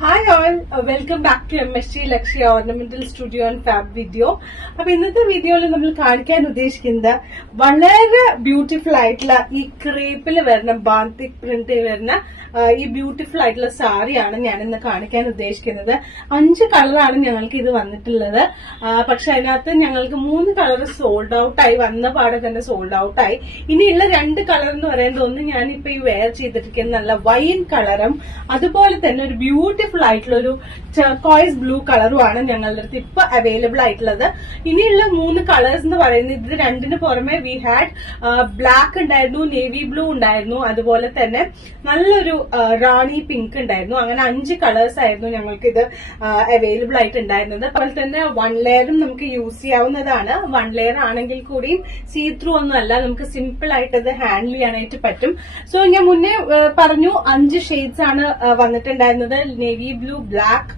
Hi all, welcome back to MSG Lakshya ornamental studio and fab video. അപ്പൊ ഇന്നത്തെ വീഡിയോയിൽ നമ്മൾ കാണിക്കാൻ ഉദ്ദേശിക്കുന്നത് വളരെ ബ്യൂട്ടിഫുൾ ആയിട്ടുള്ള ഈ ക്രേപ്പിൽ വരുന്ന ബാന്തിക് പ്രിന്റിൽ വരുന്ന ഈ ബ്യൂട്ടിഫുൾ ആയിട്ടുള്ള സാരിയാണ് ഞാൻ ഇന്ന് കാണിക്കാൻ ഉദ്ദേശിക്കുന്നത്. 5 കളറാണ് ഞങ്ങൾക്ക് ഇത് വന്നിട്ടുള്ളത്. പക്ഷെ അതിനകത്ത് ഞങ്ങൾക്ക് 3 കളർ സോൾഡ് ഔട്ട് ആയി, വന്ന പാടെ തന്നെ സോൾഡ് ഔട്ട് ആയി. ഇനിയുള്ള 2 കളർ എന്ന് പറയുന്നത് ഒന്ന് ഞാനിപ്പോ ഈ വെയർ ചെയ്തിരിക്കുന്ന നല്ല വൈൻ കളറും അതുപോലെ തന്നെ ഒരു ബ്യൂട്ടിഫുൾ ആയിട്ടുള്ള ഒരു ടർക്കോയിസ് ബ്ലൂ കളറുമാണ് ഞങ്ങളുടെ അടുത്ത് ഇപ്പൊ അവൈലബിൾ ആയിട്ടുള്ളത്. ഇനിയുള്ള 3 കളേഴ്സ് എന്ന് പറയുന്നത് ഇത് രണ്ടിന് പുറമെ വി ഹാഡ് ബ്ലാക്ക് ഉണ്ടായിരുന്നു, നേവി ബ്ലൂ ഉണ്ടായിരുന്നു, അതുപോലെ തന്നെ നല്ലൊരു റാണി പിങ്ക് ഉണ്ടായിരുന്നു. അങ്ങനെ 5 കളേഴ്സ് ആയിരുന്നു ഞങ്ങൾക്ക് ഇത് അവൈലബിൾ ആയിട്ട് ഉണ്ടായിരുന്നത്. അതുപോലെ തന്നെ 1 ലെയറും നമുക്ക് യൂസ് ചെയ്യാവുന്നതാണ്. 1 ലെയർ ആണെങ്കിൽ കൂടിയും സീ ത്രൂ ഒന്നും അല്ല, നമുക്ക് സിമ്പിൾ ആയിട്ട് ഇത് ഹാൻഡിൽ ചെയ്യാനായിട്ട് പറ്റും. സോ ഞാൻ മുന്നേ പറഞ്ഞു 5 ഷെയ്ഡ്സ് ആണ് വന്നിട്ടുണ്ടായിരുന്നത്. Navy blue, black,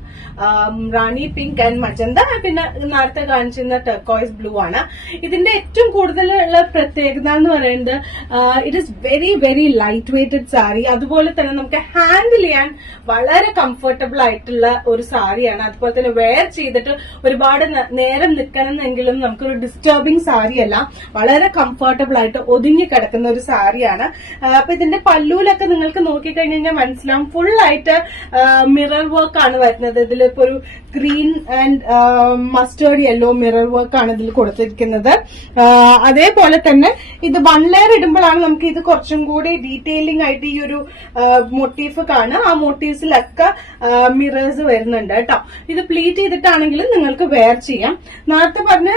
rani pink and magenta, പിന്നെ നേരത്തെ കാണിച്ചിരുന്ന ടർക്കോയിസ് ബ്ലൂ ആണ്. ഇതിന്റെ ഏറ്റവും കൂടുതലുള്ള പ്രത്യേകത എന്ന് പറയുന്നത് it is very very light weighted sari. അതുപോലെ തന്നെ നമുക്ക് ഹാൻഡിൽ ചെയ്യാൻ വളരെ കംഫർട്ടബിൾ ആയിട്ടുള്ള ഒരു സാരിയാണ്. അതുപോലെ തന്നെ വെയർ ചെയ്തിട്ട് ഒരുപാട് നേരം നിൽക്കണമെന്നെങ്കിലും നമുക്കൊരു ഡിസ്റ്റർബിംഗ് സാരിയല്ല, വളരെ കംഫർട്ടബിൾ ആയിട്ട് ഒതുങ്ങി കിടക്കുന്ന ഒരു സാരിയാണ്. അപ്പൊ ഇതിന്റെ പല്ലൂലൊക്കെ നിങ്ങൾക്ക് നോക്കിക്കഴിഞ്ഞാൽ മനസ്സിലാവും, ഫുൾ ആയിട്ട് മിറർ വർക്ക് ആണ് വരുന്നത്. ഇതിൽ ഇപ്പൊ ഒരു green and mustard yellow mirror work ആണ് ഇതിൽ കൊടുത്തിരിക്കുന്നത്. അതേപോലെ തന്നെ ഇത് 1 ലെയർ ഇടുമ്പോഴാണ് നമുക്ക് ഇത് കുറച്ചും കൂടി ഡീറ്റെയിലിംഗ് ആയിട്ട് ഈ ഒരു മോട്ടീഫ് കാണുക. ആ മോട്ടീവ്സിലൊക്കെ മിറേഴ്സ് വരുന്നുണ്ട് കേട്ടോ. ഇത് പ്ലീറ്റ് ചെയ്തിട്ടാണെങ്കിലും നിങ്ങൾക്ക് വെയർ ചെയ്യാം. നേരത്തെ പറഞ്ഞ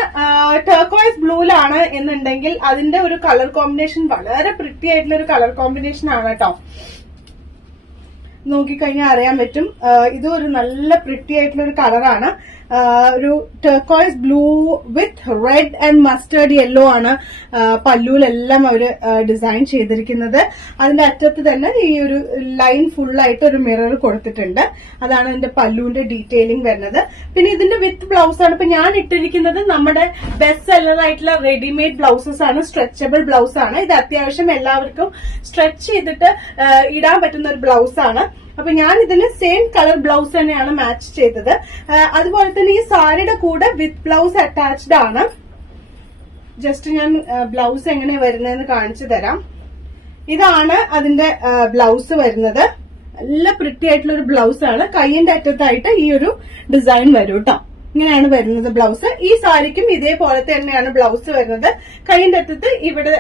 ടർക്കോയിസ് ബ്ലൂയിലാണ് എന്നുണ്ടെങ്കിൽ അതിന്റെ ഒരു കളർ കോമ്പിനേഷൻ വളരെ പ്രിറ്റി ആയിട്ടുള്ള ഒരു കളർ കോമ്പിനേഷൻ ആണ് കേട്ടോ. നോക്കിക്കഴിഞ്ഞാൽ അറിയാൻ പറ്റും, ഇതും ഒരു നല്ല പ്രിറ്റി ആയിട്ടുള്ള ഒരു കളറാണ്. ഒരു turquoise blue with red and mustard yellow ആണ് പല്ലൂലെല്ലാം അവര് ഡിസൈൻ ചെയ്തിരിക്കുന്നത്. അതിന്റെ അറ്റത്ത് തന്നെ ഈ ഒരു ലൈൻ ഫുള്ളായിട്ട് ഒരു മിറർ കൊടുത്തിട്ടുണ്ട്. അതാണ് ഇതിന്റെ പല്ലുവിന്റെ ഡീറ്റെയിലിംഗ് വരുന്നത്. പിന്നെ ഇതിന്റെ വിത്ത് ബ്ലൗസ് ആണ് ഇപ്പൊ ഞാൻ ഇട്ടിരിക്കുന്നത്. നമ്മുടെ ബെസ്റ്റ് സെല്ലർ ആയിട്ടുള്ള റെഡിമെയ്ഡ് ബ്ലൗസസ് ആണ്, സ്ട്രെച്ചബിൾ ബ്ലൗസ് ആണ്. ഇത് അത്യാവശ്യം എല്ലാവർക്കും സ്ട്രെച്ച് ചെയ്തിട്ട് ഇടാൻ പറ്റുന്ന ഒരു ബ്ലൗസ് ആണ്. അപ്പൊ ഞാൻ ഇതിന് സെയിം കളർ ബ്ലൗസ് തന്നെയാണ് മാച്ച് ചെയ്തത്. അതുപോലെ തന്നെ ഈ സാരിയുടെ കൂടെ വിത്ത് ബ്ലൗസ് അറ്റാച്ച്ഡ് ആണ്. ജസ്റ്റ് ഞാൻ ബ്ലൗസ് എങ്ങനെ വരുന്നതെന്ന് കാണിച്ചു തരാം. ഇതാണ് അതിന്റെ ബ്ലൗസ് വരുന്നത്. നല്ല പ്രിറ്റി ആയിട്ടുള്ള ഒരു ബ്ലൗസ് ആണ്. കൈയിന്റെ അറ്റത്തായിട്ട് ഈ ഒരു ഡിസൈൻ വരും കേട്ടോ. ഇങ്ങനെയാണ് വരുന്നത് ബ്ലൗസ്. ഈ സാരിക്കും ഇതേപോലെ തന്നെയാണ് ബ്ലൗസ് വരുന്നത്. കൈയിന്റെ അറ്റത്ത് ഇവിടെ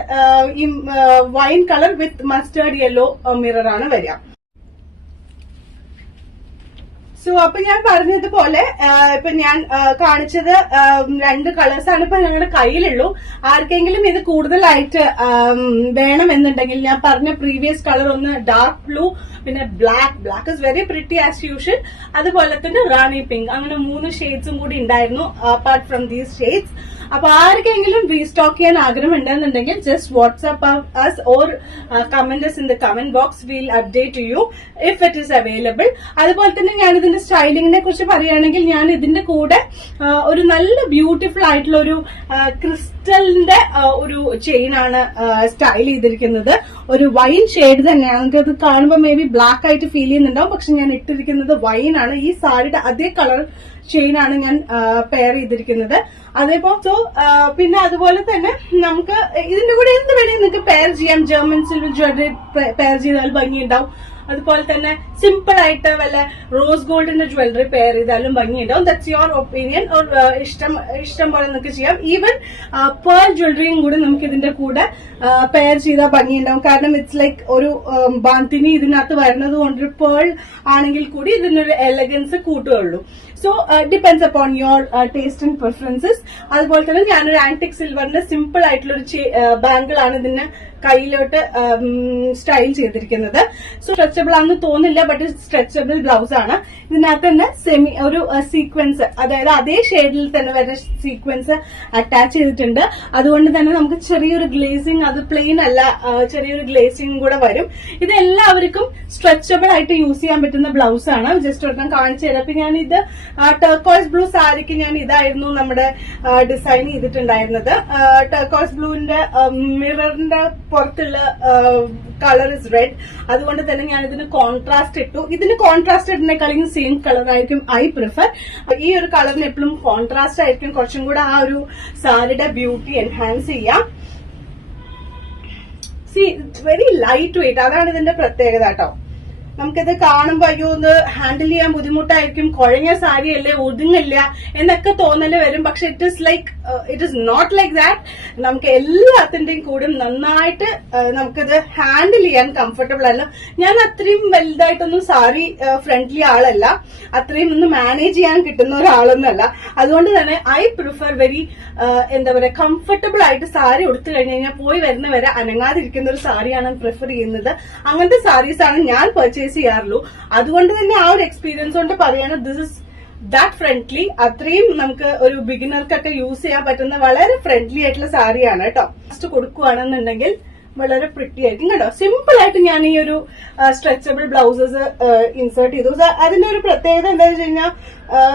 ഈ വൈൻ കളർ വിത്ത് മസ്റ്റേർഡ് യെല്ലോ മിറർ ആണ് വരിക. സോ അപ്പൊ ഞാൻ പറഞ്ഞതുപോലെ ഇപ്പൊ ഞാൻ കാണിച്ചത് 2 കളേഴ്സാണ് ഇപ്പൊ ഞങ്ങളുടെ കയ്യിലുള്ളൂ. ആർക്കെങ്കിലും ഇത് കൂടുതലായിട്ട് വേണമെന്നുണ്ടെങ്കിൽ ഞാൻ പറഞ്ഞ പ്രീവിയസ് കളർ ഒന്ന് ഡാർക്ക് ബ്ലൂ, പിന്നെ black is very pretty as usual, അതുപോലെ തന്നെ റാണി പിങ്ക്, അങ്ങനെ 3 ഷെയ്ഡ്സും കൂടി ഉണ്ടായിരുന്നു അപ്പാർട്ട് ഫ്രം ദീസ് ഷെയ്ഡ്സ്. അപ്പൊ ആർക്കെങ്കിലും റീസ്റ്റോക്ക് ചെയ്യാൻ ആഗ്രഹം ഉണ്ടെന്നുണ്ടെങ്കിൽ just WhatsApp us or comment us in the comment box. We'll update to you if it is available. അതുപോലെ തന്നെ ഞാൻ ഇതിന്റെ സ്റ്റൈലിങ്ങിനെ കുറിച്ച് പറയുകയാണെങ്കിൽ ഞാൻ ഇതിന്റെ കൂടെ ഒരു നല്ല ബ്യൂട്ടിഫുൾ ആയിട്ടുള്ള ഒരു ക്രിസ്റ്റലിന്റെ ഒരു ചെയിൻ ആണ് സ്റ്റൈൽ ചെയ്തിരിക്കുന്നത്. ഒരു വൈൻ ഷെയ്ഡ് തന്നെയാണ്. നിങ്ങൾക്ക് അത് കാണുമ്പോൾ മേ ബി ബ്ലാക്ക് ആയിട്ട് ഫീൽ ചെയ്യുന്നുണ്ടാവും, പക്ഷെ ഞാൻ ഇട്ടിരിക്കുന്നത് വൈൻ ആണ്. ഈ സാരിയുടെ അതേ കളർ ചെയിൻ ആണ് ഞാൻ പെയർ ചെയ്തിരിക്കുന്നത്. അതേപോലെ പിന്നെ അതുപോലെ തന്നെ നമുക്ക് ഇതിന്റെ കൂടെ എന്ത് വേണമെങ്കിൽ നിങ്ങൾക്ക് പെയർ ചെയ്യാം. ജർമ്മൻ സിൽവർ ജ്വല്ലറി പെയർ ചെയ്താൽ ഭംഗിയുണ്ടാവും. അതുപോലെ തന്നെ സിമ്പിൾ ആയിട്ട് വല്ല റോസ് ഗോൾഡിന്റെ ജ്വല്ലറി പെയർ ചെയ്താലും ഭംഗിയുണ്ടാവും. That's your opinion. ഇഷ്ടം പോലെ നിങ്ങൾക്ക് ചെയ്യാം. ഈവൻ പേൾ ജ്വല്ലറിയും കൂടി നമുക്ക് ഇതിന്റെ കൂടെ പെയർ ചെയ്താൽ ഭംഗിയുണ്ടാവും. കാരണം ഇറ്റ്സ് ലൈക്ക് ഒരു ബാന്തിനി ഇതിനകത്ത് വരുന്നത് കൊണ്ടൊരു പേൾ ആണെങ്കിൽ കൂടി ഇതിനൊരു എലഗൻസ് കൂട്ടുകയുള്ളൂ. So depends upon your taste and preferences. അതുപോലെ തന്നെ ഞാനൊരു ആന്റിക് സിൽവറിന്റെ സിമ്പിൾ ആയിട്ടുള്ള ഒരു ബാങ്കിൾ ആണ് ഇതിന് കയ്യിലോട്ട് സ്റ്റൈൽ ചെയ്തിരിക്കുന്നത്. സോ സ്ട്രെച്ചബിൾ ആണെന്ന് തോന്നില്ല, ബട്ട് സ്ട്രെച്ചബിൾ ബ്ലൗസ് ആണ്. ഇതിനകത്ത് തന്നെ ഒരു സീക്വൻസ്, അതായത് അതേ ഷെയ്ഡിൽ തന്നെ വരുന്ന സീക്വൻസ് അറ്റാച്ച് ചെയ്തിട്ടുണ്ട്. അതുകൊണ്ട് തന്നെ നമുക്ക് ചെറിയൊരു ഗ്ലേസിംഗ്, അത് പ്ലെയിൻ അല്ല, ചെറിയൊരു ഗ്ലേസിംഗ് കൂടെ വരും. ഇത് എല്ലാവർക്കും സ്ട്രെച്ചബിൾ ആയിട്ട് യൂസ് ചെയ്യാൻ പറ്റുന്ന ബ്ലൗസ് ആണ്. ജസ്റ്റ് ഒരെണ്ണം കാണിച്ചു തരാം. അപ്പൊ ഞാനിത് ടർക്കോയിസ് ബ്ലൂ സാരിക്ക് ഞാൻ ഇതായിരുന്നു നമ്മുടെ ഡിസൈൻ ചെയ്തിട്ടുണ്ടായിരുന്നത്. ടർക്കോയിസ് ബ്ലൂവിന്റെ മിററിന്റെ പുറത്തുള്ള കളർ ഇസ് റെഡ്. അതുകൊണ്ട് തന്നെ ഞാൻ ഇതിന് കോൺട്രാസ്റ്റ് ഇട്ടു. ഇതിന് കോൺട്രാസ്റ്റ് ഇടുന്നേക്കാളും സെയിം കളർ ആയിരിക്കും ഐ പ്രിഫർ. ഈ ഒരു കളറിന് എപ്പോഴും കോൺട്രാസ്റ്റ് ആയിരിക്കും കുറച്ചും കൂടെ ആ ഒരു സാരിയുടെ ബ്യൂട്ടി എൻഹാൻസ് ചെയ്യാം. C it's very light weight, അതാണ് ഇതിന്റെ പ്രത്യേകത കേട്ടോ. നമുക്കിത് കാണുമ്പോ അയ്യോ ഒന്ന് ഹാൻഡിൽ ചെയ്യാൻ ബുദ്ധിമുട്ടായിരിക്കും, കുഴഞ്ഞ സാരി അല്ലേ, ഒതുങ്ങില്ല എന്നൊക്കെ തോന്നല് വരും. പക്ഷെ it is not like that. നമുക്ക് എല്ലാത്തിന്റെയും കൂടെ നന്നായിട്ട് നമുക്കിത് ഹാൻഡിൽ ചെയ്യാൻ കംഫർട്ടബിൾ ആണ്. ഞാൻ അത്രയും വലുതായിട്ടൊന്നും സാരി ഫ്രണ്ട്ലി ആളല്ല, അത്രയും ഒന്ന് മാനേജ് ചെയ്യാൻ കിട്ടുന്ന ഒരാളൊന്നുമല്ല. അതുകൊണ്ട് തന്നെ ഐ പ്രിഫർ വെരി എന്താ പറയാ കംഫർട്ടബിൾ ആയിട്ട് സാരി ഉടുത്തു കഴിഞ്ഞു കഴിഞ്ഞാൽ പോയി വരുന്ന വരെ അനങ്ങാതിരിക്കുന്ന ഒരു സാരിയാണ് പ്രിഫർ ചെയ്യുന്നത്. അങ്ങനത്തെ സാരീസ് ആണ് ഞാൻ പർച്ചേസ് ചെയ്യാറുള്ളൂ. അതുകൊണ്ട് തന്നെ ആ ഒരു എക്സ്പീരിയൻസ് കൊണ്ട് പറയാണ് ദിസ് ഇസ് ദാറ്റ് ഫ്രണ്ട്ലി. അത്രയും നമുക്ക് ഒരു ബിഗിനർക്കൊക്കെ യൂസ് ചെയ്യാൻ പറ്റുന്ന വളരെ ഫ്രണ്ട്ലി ആയിട്ടുള്ള സാരിയാണ് കേട്ടോ. ഫസ്റ്റ് കൊടുക്കുകയാണെന്നുണ്ടെങ്കിൽ വളരെ പ്രിറ്റി ആയിരിക്കും കേട്ടോ. സിമ്പിൾ ആയിട്ട് ഞാൻ ഈ ഒരു സ്ട്രെച്ചബിൾ ബ്ലൗസസ് ഇൻസേർട്ട് ചെയ്തു. അതിന്റെ ഒരു പ്രത്യേകത എന്താണെന്ന് വെച്ച് കഴിഞ്ഞാൽ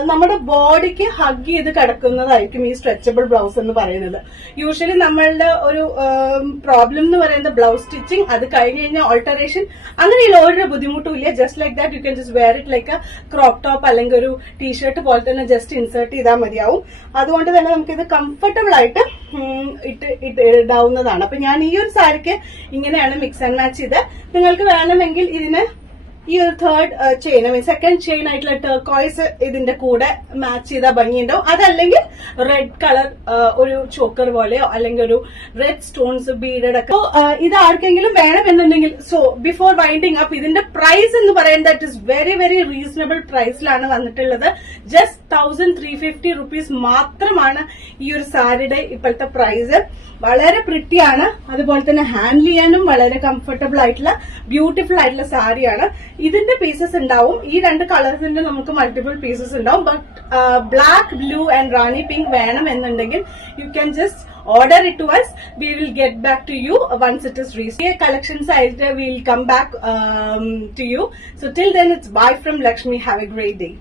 നമ്മുടെ ബോഡിക്ക് ഹഗ് ചെയ്ത് കിടക്കുന്നതായിരിക്കും ഈ സ്ട്രെച്ചബിൾ ബ്ലൗസ് എന്ന് പറയുന്നത്. യൂഷ്വലി നമ്മളുടെ ഒരു പ്രോബ്ലം എന്ന് പറയുന്നത് ബ്ലൗസ് സ്റ്റിച്ചിങ്, അത് കഴിഞ്ഞ് കഴിഞ്ഞാൽ ഓൾട്ടറേഷൻ, അങ്ങനെയുള്ള ഒരു ബുദ്ധിമുട്ടും ഇല്ല. Just like that you can just wear it like a crop top അല്ലെങ്കിൽ ഒരു ടീഷർട്ട് പോലെ തന്നെ ജസ്റ്റ് ഇൻസേർട്ട് ചെയ്താൽ മതിയാവും. അതുകൊണ്ട് തന്നെ നമുക്കിത് കംഫർട്ടബിൾ ആയിട്ട് ഇടാവുന്നതാണ്. അപ്പൊ ഞാൻ ഈ ഒരു സാരിക്ക് ഇങ്ങനെയാണ് മിക്സ് ആൻഡ് മാച്ച് ചെയ്ത്. നിങ്ങൾക്ക് വേണമെങ്കിൽ ഇതിന് ഈ ഒരു തേർഡ് ചെയിൻ സെക്കൻഡ് ചെയിൻ ആയിട്ടുള്ള ടർക്കോയ്സ് ഇതിന്റെ കൂടെ മാച്ച് ചെയ്താൽ ഭംഗിയുണ്ടാവും. അതല്ലെങ്കിൽ റെഡ് കളർ ഒരു ചോക്കർ പോലെയോ അല്ലെങ്കിൽ ഒരു റെഡ് സ്റ്റോൺസ് ബീഡഡ് ഒക്കെ ഇത് ആർക്കെങ്കിലും വേണമെന്നുണ്ടെങ്കിൽ. സോ ബിഫോർ വൈൻഡിങ് അപ്പ്, ഇതിന്റെ പ്രൈസ് എന്ന് പറയുന്നത് that is very very reasonable പ്രൈസിലാണ് വന്നിട്ടുള്ളത്. ജസ്റ്റ് 1350 റുപ്പീസ് മാത്രമാണ് ഈ ഒരു സാരിയുടെ ഇപ്പോഴത്തെ പ്രൈസ്. വളരെ പ്രിറ്റിയാണ്, അതുപോലെ തന്നെ ഹാൻഡിൽ ചെയ്യാനും വളരെ കംഫർട്ടബിൾ ആയിട്ടുള്ള ബ്യൂട്ടിഫുൾ ആയിട്ടുള്ള സാരിയാണ്. ഇതിന്റെ പീസസ് ഉണ്ടാവും, ഈ രണ്ട് കളേഴ്സിന്റെ നമുക്ക് മൾട്ടിപ്പിൾ പീസസ് ഉണ്ടാവും. But black, blue and Rani pink വേണം എന്നുണ്ടെങ്കിൽ U can just order it to us. We will get back to you once it is reached. Collections we will come back to you. So till then, it's bye from Lakshmi. Have a great day.